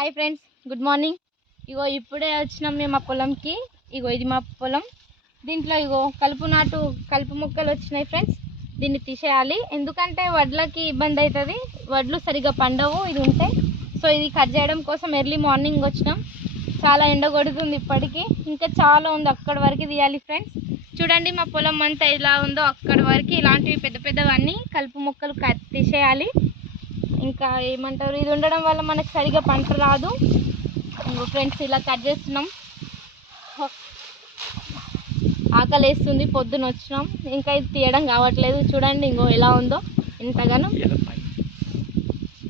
Hi friends good morning ఇగో ఇప్పుడే వచ్చినాం మేము మా పొలంకి. ఇగో ఇది మా పొలం. దీంట్లో ఇగో కలుపు నాటు కలుపు మొక్కలు వచ్చినాయి ఫ్రెండ్స్ దీన్ని తీసేయాలి. ఎందుకంటే వడ్లకి ఇబ్బంది అవుతుంది. వడ్లు సరిగా పండవు ఇది ఉంటే. సో ఇది కట్ చేయడం కోసం ఎర్లీ మార్నింగ్ వచ్చినాం. చాలా ఎండ కొడుతుంది ఇప్పటికీ. ఇంకా చాలా ఉంది అక్కడి వరకు తీయాలి ఫ్రెండ్స్ చూడండి మా పొలం అంతా ఎలా ఉందో. అక్కడి వరకు ఇలాంటివి పెద్ద పెద్దవన్నీ కలుపు మొక్కలు కట్ తీసేయాలి. ఇంకా ఏమంటారు? ఇది ఉండడం వల్ల మనకు సరిగా పంట రాదు. ఇంకో ఫ్రెండ్స్ ఇలా కట్ చేస్తున్నాం. ఆకలి వేస్తుంది పొద్దున వచ్చినాం. ఇంకా ఇది తీయడం కావట్లేదు. చూడండి ఇంకో ఎలా ఉందో. ఇంతగానో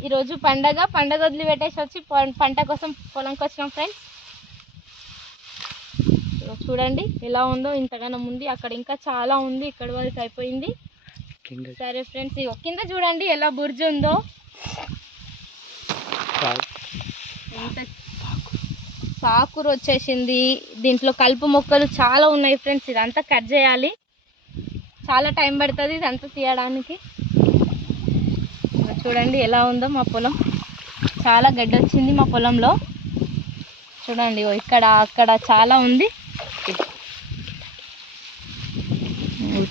ఈరోజు పండగ. పండగ వదిలిపెట్టేసి వచ్చి పంట కోసం పొలంకి వచ్చినాం ఫ్రెండ్స్. చూడండి ఎలా ఉందో. ఇంతగానం ఉంది. అక్కడ ఇంకా చాలా ఉంది. ఇక్కడ వరకు అయిపోయింది. సరే ఫ్రెండ్స్ ఇగో కింద చూడండి ఎలా బుర్జు ఉందో. ఎంత సాకురు వచ్చేసింది. దీంట్లో కలుపు మొక్కలు చాలా ఉన్నాయి ఫ్రెండ్స్ ఇదంతా కట్ చేయాలి. చాలా టైం పడుతుంది ఇదంతా తీయడానికి. చూడండి ఎలా ఉందో మా పొలం. చాలా గడ్డి వచ్చింది మా పొలంలో. చూడండి ఇక్కడ అక్కడ చాలా ఉంది.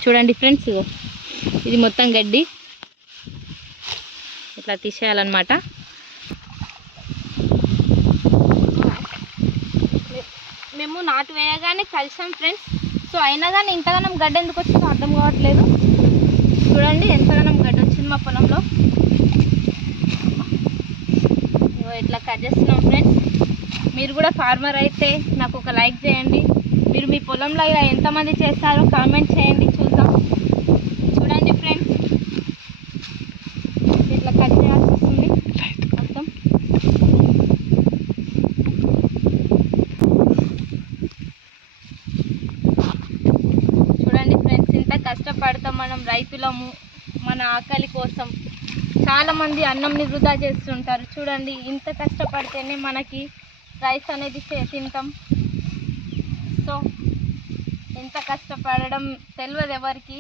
చూడండి ఫ్రెండ్స్ ఇది మొత్తం గడ్డి. ఇట్లా తీసేయాలన్నమాట. మేము నాటు వేయగానే కలిసాం ఫ్రెండ్స్. సో అయినా కానీ ఇంతగానం గడ్డ ఎందుకు వచ్చిందో అర్థం కావట్లేదు. చూడండి ఎంతగానం గడ్డ వచ్చింది మా పొలంలో. ఇట్లా కట్ చేస్తున్నాం ఫ్రెండ్స్. మీరు కూడా ఫార్మర్ అయితే నాకు ఒక లైక్ చేయండి. మీరు మీ పొలంలో ఇలా ఎంతమంది చేస్తారో కామెంట్ చేయండి. చూ చూడండి ఫ్రెండ్స్ ఇట్లా కట్ చేయాల్సి వస్తుంది మొత్తం చూడండి ఫ్రెండ్స్ ఇంత కష్టపడతాం మనం రైతులము మన ఆకలి కోసం చాలామంది అన్నంని వృధా చేస్తుంటారు. చూడండి ఇంత కష్టపడితేనే మనకి రైస్ అనేది తింటాం. సో ఇంత కష్టపడడం తెలియదు ఎవరికి.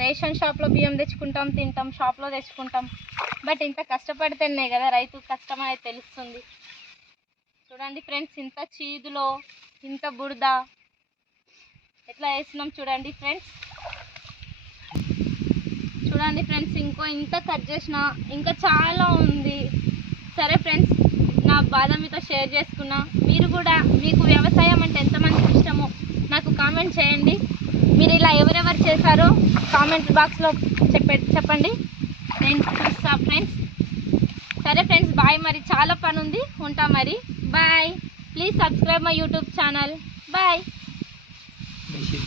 రేషన్ షాప్లో బియ్యం తెచ్చుకుంటాం తింటాం షాప్లో తెచ్చుకుంటాం. బట్ ఇంత కష్టపడితేనే కదా రైతు కష్టం అనేది తెలుస్తుంది. చూడండి ఫ్రెండ్స్ ఇంత చీదులో ఇంత బురద ఎట్లా వేస్తున్నాం చూడండి ఫ్రెండ్స్. చూడండి ఫ్రెండ్స్ ఇంకో ఇంత కట్ చేసిన ఇంకా చాలా ఉంది. సరే ఫ్రెండ్స్ నా బాధ మీతో షేర్ చేసుకున్నా. మీరు కూడా మీకు వ్యవసాయం అంటే ఎంతమందికి ఇష్టమో నాకు కామెంట్ చేయండి. మీరు ఇలా ఎవరెవరు చేశారో కామెంట్ బాక్స్లో చెప్పే చెప్పండి. నేను చూస్తా ఫ్రెండ్స్. సరే ఫ్రెండ్స్ బాయ్ మరి. చాలా పని ఉంది. ఉంటా మరి. Bye. Please subscribe my YouTube channel. Bye. 没ม่ชิ